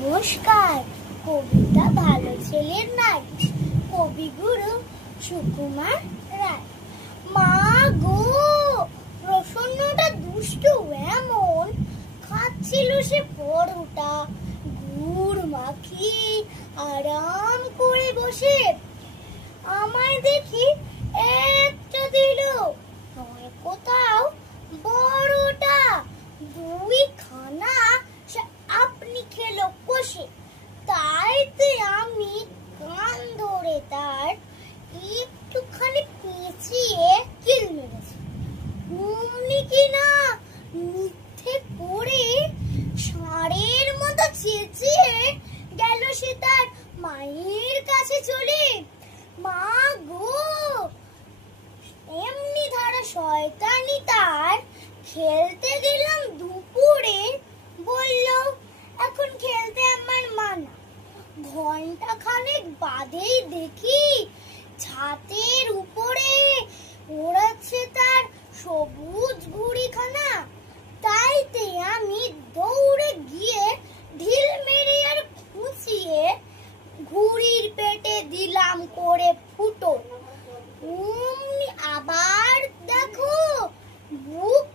নমস্কার। কবিতা ভালো ছেলের নাই, কবিগুরু সুকুমার রায়। মা গো, প্রসন্নটা দুষ্ট এমন, খাচ্ছিল সে পরোটা গুড় মাখিয়ে আরাম করে বসে। আমায় দেখি একটা দিল, নয় কোথাও বড়টা, দুই খানা সে আপনি খেলো কষে। তাইতে আমি কান ধরে তার একটুখানি পেঁচিয়ে কিল মেরেছি। অমনি কিনা মিথ্যে করে ষাঁড়ের মতো চেঁচিয়ে গেল সে তার মায়ের কাছে চলে। মা গো, এমনি ধারা শয়তানি তার, খেলতে গেলাম দুপুরে, বলল এখন খেলতে আমার মানা। ঘন্টা খানেক বাদেই দেখি ছাতের উপরে ওড়াচ্ছে তার সবুজ ঘুড়িখানা। তাইতে আমি দৌড়ে গিয়ে ঢিল মেরে আর খুঁচিয়ে ঘুড়ির পেটে দিলাম করে ফুটো। অমনি আবার দেখো বুক